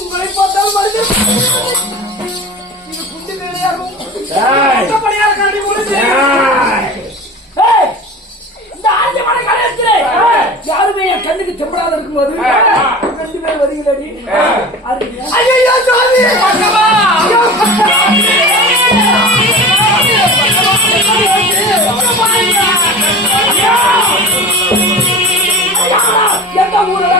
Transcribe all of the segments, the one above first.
உங்களை பார்த்தால் யாருமே என் கண்ணுக்கு செம்படாத இருக்கும்போது 2 பேர் வருகிறேன். எந்த ஊரா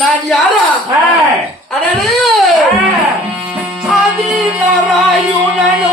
நான் யாரா ஆதி நாராயணனோ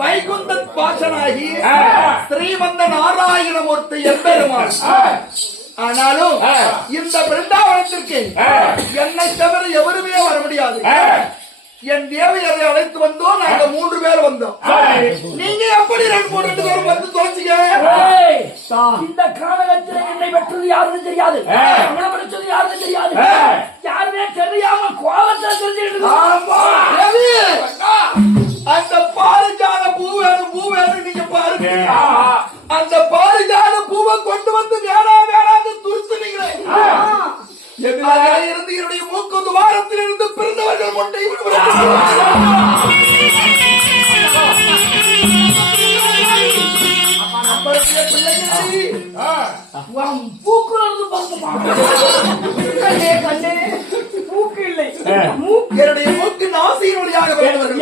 வைகுந்த வாசனாகி ஸ்ரீமந்த நாராயணமூர்த்தி எம்பெருமான். ஆனாலும் இந்த பிருந்தாவனத்திற்கு என்னை தவிர எவருமே வர முடியாது. என் தேவையரை அழைத்து வந்தோம். நாங்க 3 பேர் வந்தோம். நீங்க எப்படி 2 பேரும் வந்து தொலைச்சிங்க? இந்த காலகட்டத்தில் என்னை பெற்றது யாருன்னு தெரியாது, அவனை படிச்சது யாருன்னு தெரியாது, யாருமே தெரியாம கோபத்தை தெரிஞ்சுக்கிட்டு அந்த பாரிஜாத பூ வேணும் நீங்க பாருங்க. அந்த பாரிஜாத பூவை கொண்டு வந்து வேணான்னு துருத்துனீங்களே. இருந்து என்னுடைய மூக்கு துவாரத்தில் இருந்து பிறந்தவர்கள் கொண்டு பூக்குறது பூக்கு இல்லை, என்னுடைய மூக்கு நாசியின் வழியாக வருவர்கள்.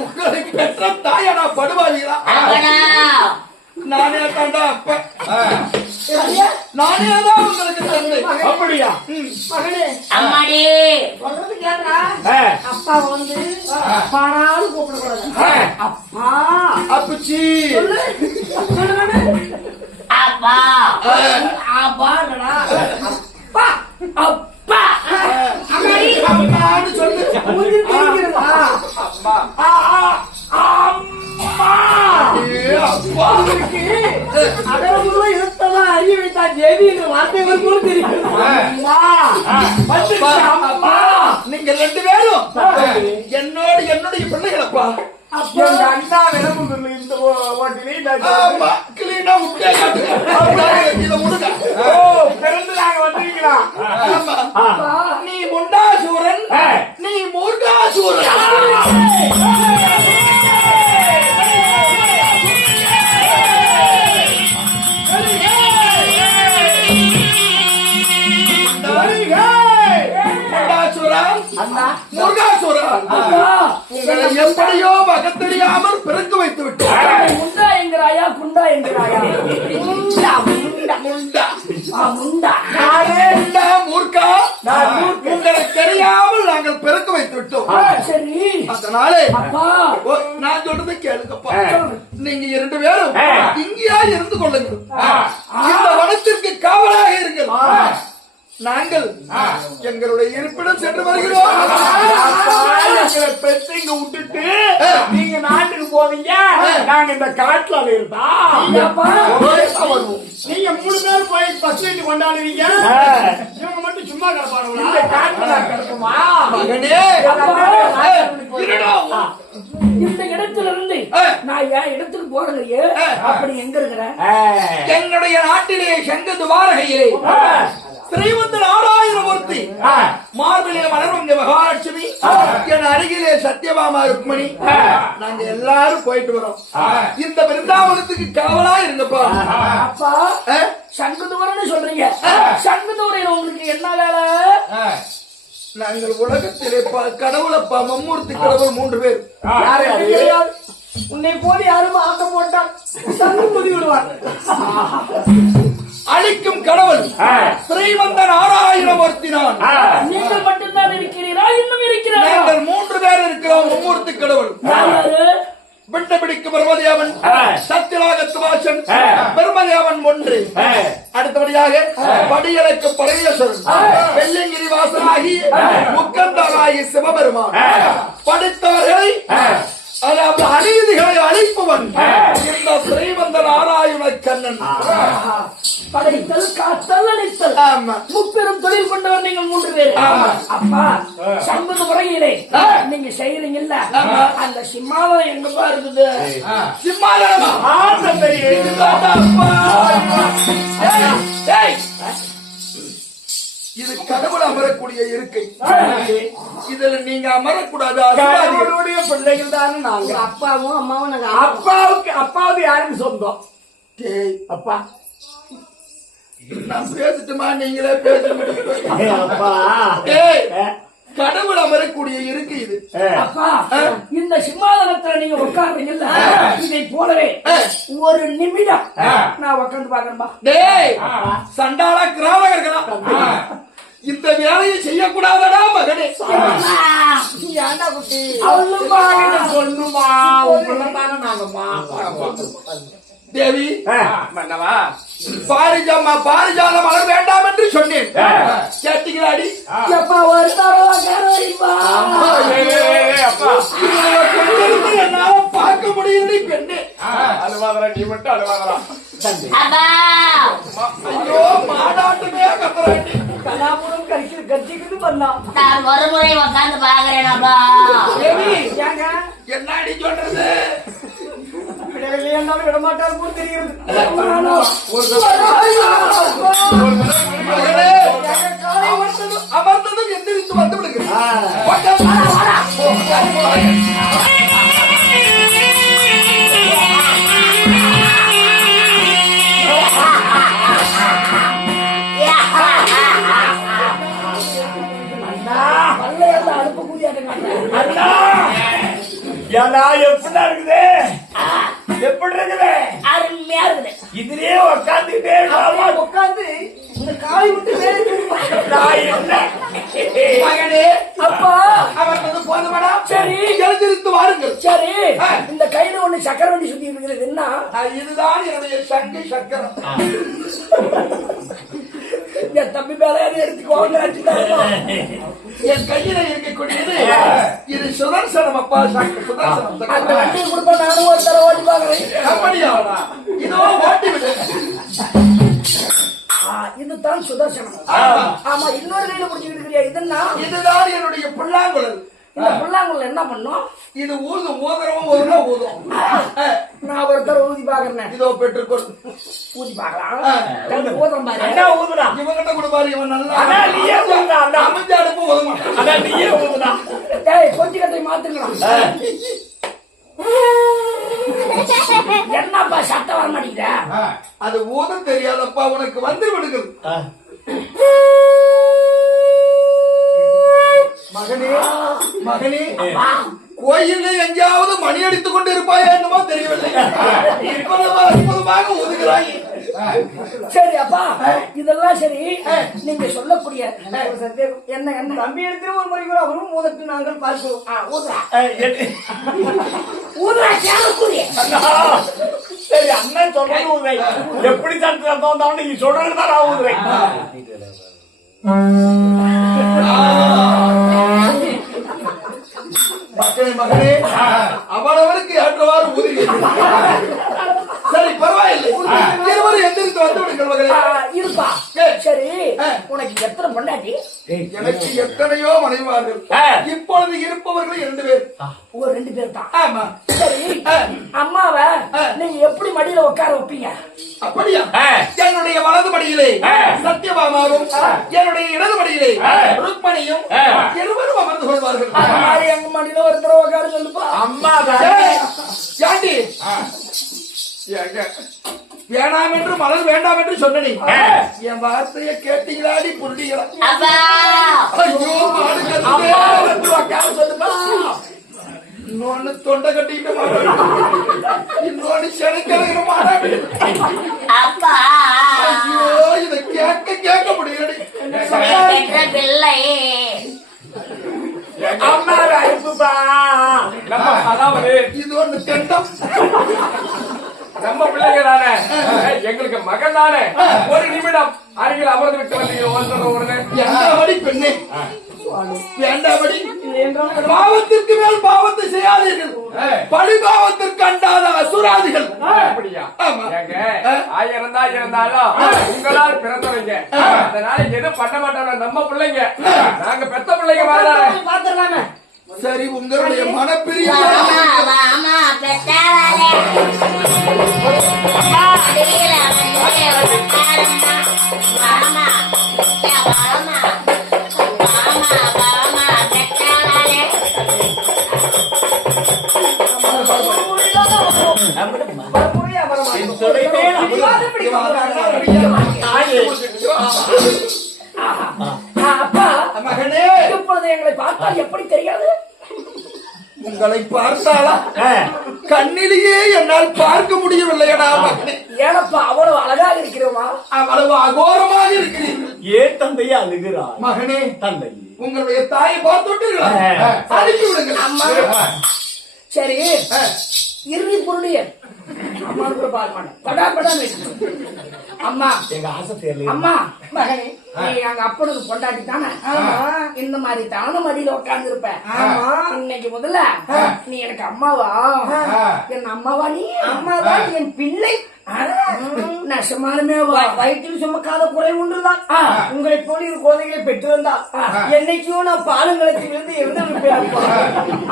உங்களுக்கு பெற்ற தாயனா படுவாளீங்களா? நானே தாண்டா அப்ப, நானே தான் உங்களுக்கு தந்தை. அப்படியா? மகனே அம்மாடி சொல்றது கேட்டா அப்பா வந்து அப்பானாலும் கூப்பிடக்கூடாது. அப்பா அப்புச்சி அப்பா அப்பா இல்லடா அப்பா அப்பா அம்மாடி அம்மான்னு சொல்லு. அம்மா அடவுல இருத்தெல்லாம் அறிய வைத்தா தேவி என்ற வார்த்தை கூட தெரியும். நீங்க 2 பேரும் என்னுடைய பிள்ளைகளப்பா. எங்க அண்ணா விளம்பு இந்த ஓட்டிலே கிளீனா முட்டை இதை முடுங்க. பிறந்து நாங்க வந்திருக்கிறோம். நீ முண்டாசூரன், நீ மூர்காசூரன். உங்களை எப்படியோ வகத்தெரியாமல் பிறக்க வைத்து விட்டோம். முண்டா என்கிறாயா குண்டா என்கிறாயா? மூர்க்கா, உங்களை தெரியாமல் நாங்கள் பிறக்க வைத்து விட்டோம். சரி, அதனாலே அப்பா நான் சொல்றதை கேளுங்கப்பா. நீங்க 2 பேரும் இங்கேயா இருந்து கொள்ளுங்கள். இந்த வனத்திற்கு காவலாக இருங்கள். நாங்கள் எங்களுடைய இருப்பிடம் சென்று வருகிறோம். பெற்று விட்டுட்டு நீங்க நாட்டுக்கு போவீங்க, நாங்க இந்த காட்டுல இருந்தா நீங்க 3 பேர் போய் பஸ் வீட்டு கொண்டாடுவீங்க, இவங்க மட்டும் சும்மா கிடப்பாடுங்களா? இந்த காட்டுல கிடக்குமா மகனே? இந்த இடத்துல இருந்து நான் என் இடத்துக்கு போறதையே அப்படி எங்க இருக்கிறேன்? எங்களுடைய நாட்டிலே சங்க துவாரகையிலே ஸ்ரீமந்த நாராயணமூர்த்தி மார்பிலே மலர்வங்க மகாலட்சுமி, என் அருகிலே சத்யபாமா ருக்மணி, நாங்க எல்லாரும் போயிட்டு வரோம். இந்த பிருந்தாவனத்துக்கு காவலா இருங்கப்பா. அப்பா சங்குதூரன்னு சொல்றீங்க, சங்குதூரையில உங்களுக்கு என்ன வேலை? நாங்கள் உலகத்திலே கடவுளப்பா மும்மூர்த்தி கடவுள் 3 பேர். உன்னை போல யாரும் ஆக்க போட்டான் சங்கு முதி விடுவார். அழிக்கும் கடவுள் ஸ்ரீமந்த நாராயணமூர்த்தி. நான் நீங்கள் மட்டும்தான் இருக்கிறீரா? இன்னும் இருக்கிறாரா? நாங்கள் 3 பேர் இருக்கிறோம். மும்மூர்த்தி கடவுள் பிடிக்கும் பிரம்மதேவன், சத்தியலாகத்து வாசன், பிரம்மதேவன் 1. அடுத்தபடியாக படியலுக்கு பரமேஸ்வரன், வெள்ளங்கிரி வாசனாகி முக்கந்தாராகி சிவபெருமான், படித்தவர்களை அதாவது அநீதிகளை அழிப்பவன் இந்த ஸ்ரீமந்த நாராயண கண்ணன். படைத்தல், காத்தல், அழித்தல், முப்பெரும் தொழில் கொண்டவர் நீங்கள் 3 பேர். அப்பா சம்பது முறையிலே நீங்க செய்யறீங்கல்ல, அந்த சிம்மாலயம் எங்கப்பா இருக்குது? சிம்மாலயம் இது கடவுள் அமரக்கூடிய இருக்கை. இதுல நீங்க அமரக்கூடாது. கடவுளுடைய பிள்ளைகள் தான் நாங்க. அப்பாவும் அம்மாவும் அப்பாவுக்கு யாருக்கு சொந்தம்? அப்பா நான் பேசட்டுமா நீங்களே பேச முடியும் அப்பா கடவுள் அமரக்கூடிய இருக்கு இது அப்பா இந்த சிம்மாதனத்துல நீங்க உட்கார்றீங்கல்ல இதை போலவே ஒரு நிமிடம் நான் உட்கார்ந்து பாக்குறேன்பா. டேய் சண்டாள கிராமகர்களா இந்த வேலையை செய்யக்கூடாதடா மகனே. ஏன்டா குட்டி சொல்லுமா உங்களதான நாங்கம்மா தேவி மன்னவா பாரிஜால மலர் வேண்டாம் என்று சொன்னேன். கேட்டீங்களாடி? எப்பா ஒரு தடவை கேரளிப்பா. அப்பா என்னால பார்க்க முடியல பெண்ணே. அழுவாதரா நீ மட்டும் அழுவாதரா அப்பா ஐயோ மாடாட்டுமே கத்துறாண்டி. கலாபுரம் கட்சிக்கு பண்ணலாம். நான் ஒரு முறை உட்கார்ந்து பாக்குறேன் அப்பா. தேவி ஏங்க என்னடி சொல்றது? விடவில்லையாண்டாலும் விடமாட்டார் போல் தெரிகிறது. மகனே, அமர்ந்ததும் எந்திரித்து வந்து விடுகிறேன். பல்லையெல்லாம் அனுப்ப கூடியாட்டுங்க. ஏன்னா எப்படி இருக்குது எப்படி இருக்குது அருமையா இருக்குது. இதுலயே உட்காந்துக்கிட்டே உட்கார்ந்து இந்த காய் விட்டு வேலை மகனே, அப்பா அமர்ந்தது போதுமாடா? சரி. எழுந்திருத்து வாருங்கள். சரி இந்த கையில ஒண்ணு சக்கரை வண்டி சுத்தி இருக்கிறது என்ன? இதுதான் என்னுடைய சங்கை சக்கரம். என் தம்பி மேல எடுத்துக்கோங்க. என் கையில இருக்கக்கூடியது இது சுதர்சனம். அப்பா சுதர்சனம் அந்த சக்கரம். வண்டியை கொடுப்பா நானும் ஒரு தடவை ஓட்டி பாக்குறேன். அப்படியா? இதோ ஓட்டி விடு. இதுதான் சுதர்சனம். ஆமா இன்னொரு கையில பிடிச்சிட்டு இருக்கிறியா? இதுன்னா இதுதான் என்னுடைய புல்லாங்குழல். இந்த புல்லாங்குழல் என்ன பண்ணும்? இது ஊதும் ஊதுறவும் ஊதுனா ஊதும். நான் ஒரு தடவை ஊதி பாக்குறேன். இதோ பெற்றுக்கொள். ஊதி பாக்கலாம். ஊதுறேன் பாரு. என்ன ஊதுடா இவங்கிட்ட கொடுப்பாரு. இவன் நல்லா அதான் நீயே ஊதுடா. அமைஞ்ச அடுப்பு ஊத மாட்டான். அதான் நீயே ஊதுடா டேய் கொஞ்ச கட்டை மாத்துங்களா. என்னப்பா சத்தம் வர மாட்டேங்குதா? அது ஊத தெரியாதப்பா உனக்கு வந்து விடுங்கள். மகனே மகனே கோயிலே எங்கேயாவது மணி அடித்துக் கொண்டு இருப்பாயா என்னமோ தெரியவில்லை. அற்புதமாக ஊதுகிறாய். சரி அப்பா இதெல்லாம் சரி. நீங்க சொல்லக்கூடிய ஒரு சந்தேகம் என்ன என்ன தம்பி எடுத்து ஒரு முறை கூட அவரும் ஊதத்து நாங்கள் பார்க்கிறோம். ஊதுறா ஊதுறா கேட்கக்கூடிய. சரி அண்ணன் சொல்றது ஊதுரை எப்படி சட்டம் வந்தாலும் நீங்க சொல்றதுதான் நான் ஊதுரை. மகனே மகனே அவனவனுக்கு ஏற்றவாறு ஊதுகிறேன். சரி பரவாயில்லை. இருவரும் எந்திரித்து வந்து விடுங்கள் மகளே. இருப்பா சரி. உனக்கு எத்தனை பொண்டாட்டி? எனக்கு எத்தனையோ மனைவார்கள். இப்பொழுது இருப்பவர்கள் 2 பேர். ஒரு 2 பேர் தான். ஆமா. சரி அம்மாவை நீங்க எப்படி மடியில உட்கார வைப்பீங்க? அப்படியா? என்னுடைய வலது மடியிலே சத்யபாமாவும் என்னுடைய இடது மடியிலே ருக்மணியும் இருவரும் அமர்ந்து கொள்வார்கள். எங்க மடியில ஒரு தடவை உட்கார சொல்லுப்பா. அம்மா யாண்டி வேணாம் என்று மலர் வேண்டாம் என்று சொன்னனே, என் வார்த்தையை கேட்டீங்களாடி புரிட்டீங்களா? அப்பா ஐயோ மாடு கத்து உட்கார சொல்லுப்பா. இன்னொன்னு தொண்டை கட்டிக்கிட்டு மாடு, இன்னொன்னு செனைக்கிற மாடு. அப்பா ஐயோ இதை கேட்க முடியலடி. பெற்ற பிள்ளை அம்மா அனுப்புப்பா. அதாவது இது ஒண்ணு தெண்டம். நம்ம பிள்ளைங்க தானே, எங்களுக்கு மகன் தானே. ஒரு நிமிடம் அருகில் அமர்ந்து விட்டு வந்தீங்க உடனே வேண்டாபடி பெண்ணே, வேண்டாபடி. பாவத்திற்கு மேல் பாவத்தை செய்யாதீர்கள். பழிபாவத்திற்கு அண்டாத அசுராதிகள். அப்படியா? ஆமா. ஏங்க, ஆயிரம் தான் இருந்தாலும் உங்களால் பிறந்தவங்க, அதனால எதுவும் பண்ண மாட்டாங்க. நம்ம பிள்ளைங்க, நாங்க பெத்த பிள்ளைங்க மாதிரி பாத்துடலாமே. சரி உங்களுடைய மனப்பிரிய வாமா பெற்றாலே அடியில வந்து உட்காரம்மா. வாமா வாமா வாமா வாமா பெற்றாலே தாய் அப்பா மகனே, இப்பொழுது எங்களை பார்த்தால் எப்படி தெரியாது? உங்களை பார்த்தாலா கண்ணிலேயே என்னால் பார்க்க முடியவில்லையடா மகனே. ஏனப்பா அவ்வளவு அழகாக இருக்கிறோமா? அவ்வளவு அகோரமாக இருக்கிறீர்கள். ஏன் தந்தையை அழுகிறார்? மகனே, தந்தை உங்களுடைய தாயை பார்த்துட்டீர்களா? அனுப்பி விடுங்கள். அம்மா சரி இறுதி பொருளிய அம்மா கூட பார்க்க மாட்டேன். படா படா அம்மா எங்க ஆசை தெரியல. அம்மா மகனே, நீ எங்க அப்பனுக்கு பொண்டாட்டி தானே? இந்த மாதிரி தானே மடியில உட்கார்ந்து இருப்ப. இன்னைக்கு முதல்ல நீ எனக்கு அம்மாவா? என் அம்மாவா? நீ அம்மாவா? என் பிள்ளை நெசமாலுமே வயிற்றில் சுமக்காத குறை ஒன்றுதான். உங்களை போல இரு குழந்தைகளை பெற்று வந்தா என்னைக்கும் நான் பாலங்களுக்கு இருந்து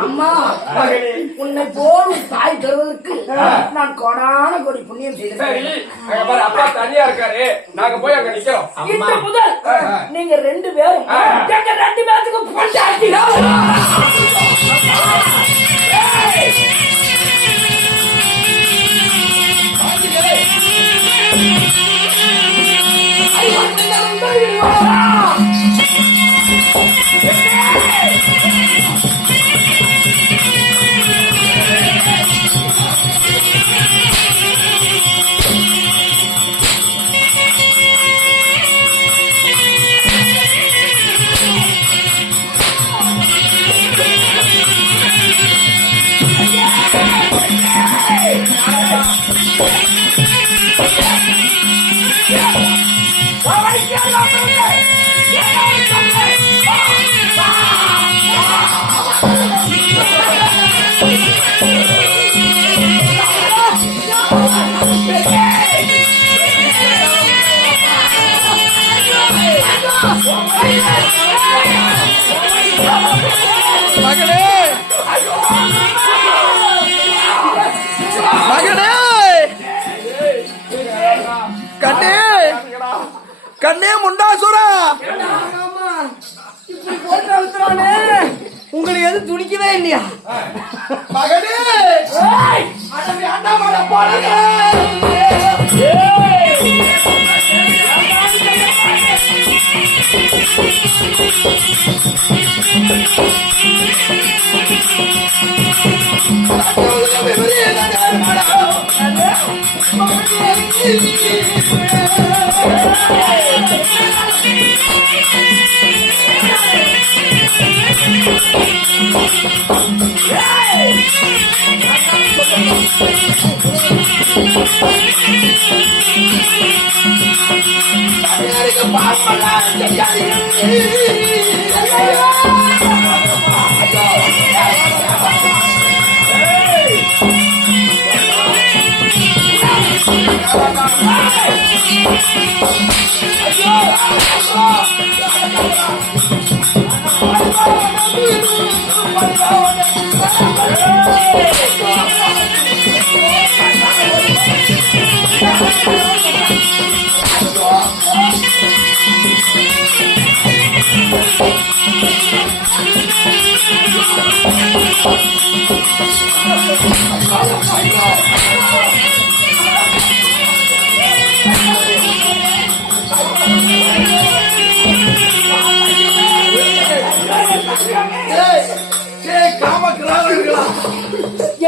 அம்மா உன்னை போல் தாய் தருவதற்கு நான் கொடான கொடி புண்ணியம் சரி, செய்தேன். அங்க பாரு, அப்பா தனியா இருக்காரு. நாங்க போய் அங்க நிக்கிறோம். இன்று முதல் நீங்க 2 பேரும் எங்க 2 பேத்துக்கு பொண்டாட்டி. மகனே, மகனே, கண்ணே, கண்ணே முண்டாசுரா, உங்களுக்கு எது துடிக்கவே இல்லையா? மகனே, அட வேண்டாம், அட போடுங்க.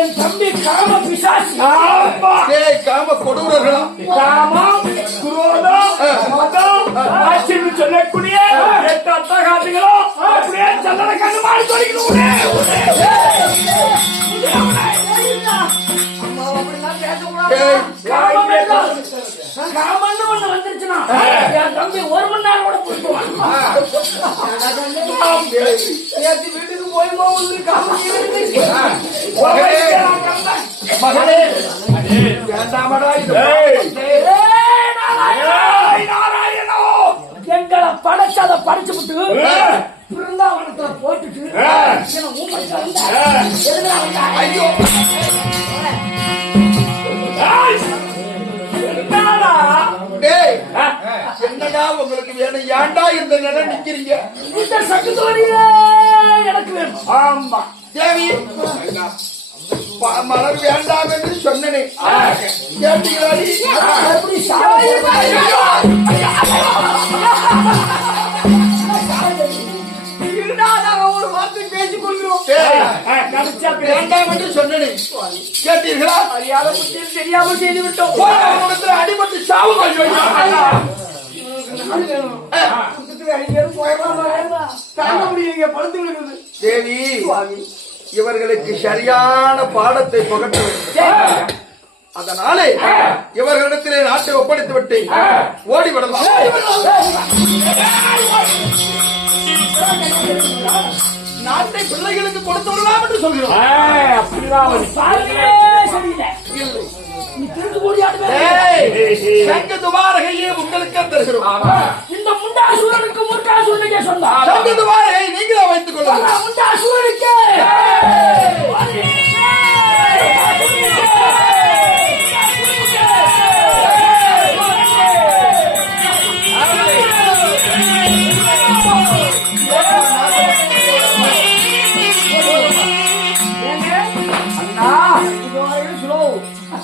என் தம்பி காம பிசாசி, காம கொடூரர்களா, காமம், குரோதம், மதம், ஆட்சின்னு சொல்லக்கூடிய 8 அட்டகாசிகளோ அப்படியே சந்தன கண்ணு மாறி காமன்னு ஒண்ணு வந்துருச்சுன்னா என் தம்பி 1 மணி நேரம் கூட போட்டுவான். வீட்டுக்கு போயுமா மகனே, வேண்டாமடா இது. எங்களை படைச்சு அதை படிச்சு விட்டு பிருந்தாவனத்துல போட்டுட்டு ஐயோ, டேய், என்னடா உங்களுக்கு வேணும்? ஏன்டா இந்த நிலை நிக்கிறீங்க? இந்த சட்டத்தோடைய எனக்கு வேணும். ஆமா தேவி, மலர் வேண்டாம் என்று சொன்னனே கேட்டீங்களாடி? எப்படி சாமி ஒரு வார்த்தை பேசிக் கொள்கிறோம். வேண்டாம் என்று சொன்னனே கேட்டீர்களா? அறியாத புத்தியில் தெரியாமல் செய்து விட்டோம். அவனிடத்தில் அடிபட்டு சாவு தாங்க முடியுங்க படுத்து விடுகிறது. தேவி இவர்களுக்கு சரியான பாடத்தை புகட்ட வேண்டும். அதனாலே இவர்களிடத்திலே நாட்டை ஒப்படைத்து விட்டு ஓடிவிடலாம். நாட்டை பிள்ளைகளுக்கு கொடுத்து விடலாம் என்று சொல்கிறோம். பாருங்களே, சரியில்லை. இல்லை. நீ திருட்டு கூடியாடுவே. சங்க துவாரகையே உங்களுக்கு தருகிறோம். இந்த முண்டாசூரனுக்கு முட்டாசூரனுக்கே சொன்னா சங்க துவாரகை நீங்களே வைத்துக் கொள்ளுங்கள். முண்டாசூரனுக்கு